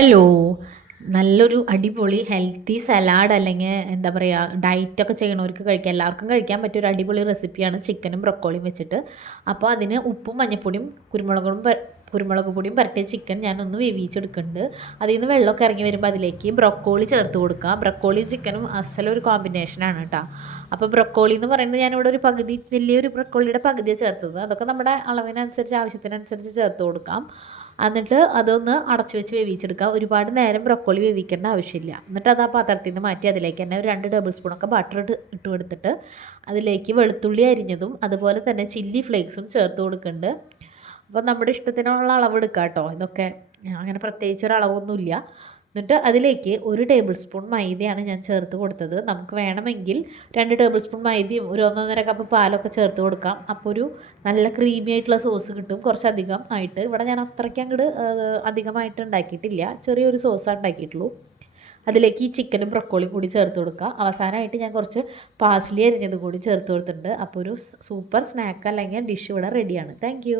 Hello. നല്ലൊരു അടിപൊളി healthy salad അല്ലെങ്കിൽ എന്താ പറയുക ഡയറ്റൊക്കെ ചെയ്യണവർക്ക് കഴിക്കാം, എല്ലാവർക്കും കഴിക്കാൻ പറ്റിയ ഒരു അടിപൊളി റെസിപ്പിയാണ് ചിക്കനും ബ്രൊക്കോളിയും വെച്ചിട്ട്. അപ്പോൾ അതിന് ഉപ്പും മഞ്ഞൾപ്പൊടിയും കുരുമുളക് പൊടിയും പരട്ടിയ ചിക്കൻ ഞാനൊന്ന് വേവിച്ചെടുക്കുന്നുണ്ട്. അതിൽ നിന്ന് വെള്ളമൊക്കെ ഇറങ്ങി വരുമ്പോൾ അതിലേക്ക് ബ്രൊക്കോളി ചേർത്ത് കൊടുക്കുക. ബ്രൊക്കോളിയും ചിക്കനും അസലൊരു കോമ്പിനേഷനാണ് കേട്ടോ. അപ്പോൾ ബ്രൊക്കോളി എന്ന് പറയുന്നത് ഞാനിവിടെ ഒരു പകുതി, വലിയൊരു ബ്രൊക്കോളിയുടെ പകുതിയാണ് ചേർത്തത്. അതൊക്കെ നമ്മുടെ അളവിനനുസരിച്ച് ആവശ്യത്തിനനുസരിച്ച് ചേർത്ത് കൊടുക്കാം. എന്നിട്ട് അതൊന്ന് അടച്ചു വെച്ച് വേവിച്ചെടുക്കുക. ഒരുപാട് നേരം ബ്രൊക്കോളി വേവിക്കേണ്ട ആവശ്യമില്ല. എന്നിട്ട് അത് ആ പാത്രത്തിൽ നിന്ന് മാറ്റി അതിലേക്ക് തന്നെ ഒരു 2 ടേബിൾ സ്പൂണൊക്കെ ബട്ടർ ഇട്ട് കൊടുത്തിട്ട് അതിലേക്ക് വെളുത്തുള്ളി അരിഞ്ഞതും അതുപോലെ തന്നെ ചില്ലി ഫ്ലേക്സും ചേർത്ത് കൊടുക്കുന്നുണ്ട്. അപ്പോൾ നമ്മുടെ ഇഷ്ടത്തിനുള്ള അളവ് എടുക്കുക കേട്ടോ. ഇതൊക്കെ അങ്ങനെ പ്രത്യേകിച്ച് ഒരു അളവൊന്നുമില്ല. എന്നിട്ട് അതിലേക്ക് 1 ടേബിൾ സ്പൂൺ മൈദയാണ് ഞാൻ ചേർത്ത് കൊടുത്തത്. നമുക്ക് വേണമെങ്കിൽ 2 ടേബിൾ സ്പൂൺ മൈദയും ഒരു 1.5 കപ്പ് പാലൊക്കെ ചേർത്ത് കൊടുക്കാം. അപ്പോൾ ഒരു നല്ല ക്രീമി ആയിട്ടുള്ള സോസ് കിട്ടും, കുറച്ചധികം ആയിട്ട്. ഇവിടെ ഞാൻ അത്രയ്ക്ക് അങ്ങോട്ട് അധികമായിട്ട് ഉണ്ടാക്കിയിട്ടില്ല, ചെറിയൊരു സോസാണ് ഉണ്ടാക്കിയിട്ടുള്ളൂ. അതിലേക്ക് ഈ ചിക്കനും ബ്രൊക്കോളിയും കൂടി ചേർത്ത് കൊടുക്കുക. അവസാനമായിട്ട് ഞാൻ കുറച്ച് പാസ്ലി അരിഞ്ഞത് കൂടി ചേർത്ത് കൊടുത്തിട്ടുണ്ട്. അപ്പോൾ ഒരു സൂപ്പർ സ്നാക്ക് അല്ലെങ്കിൽ ഡിഷ് ഇവിടെ റെഡിയാണ്. താങ്ക്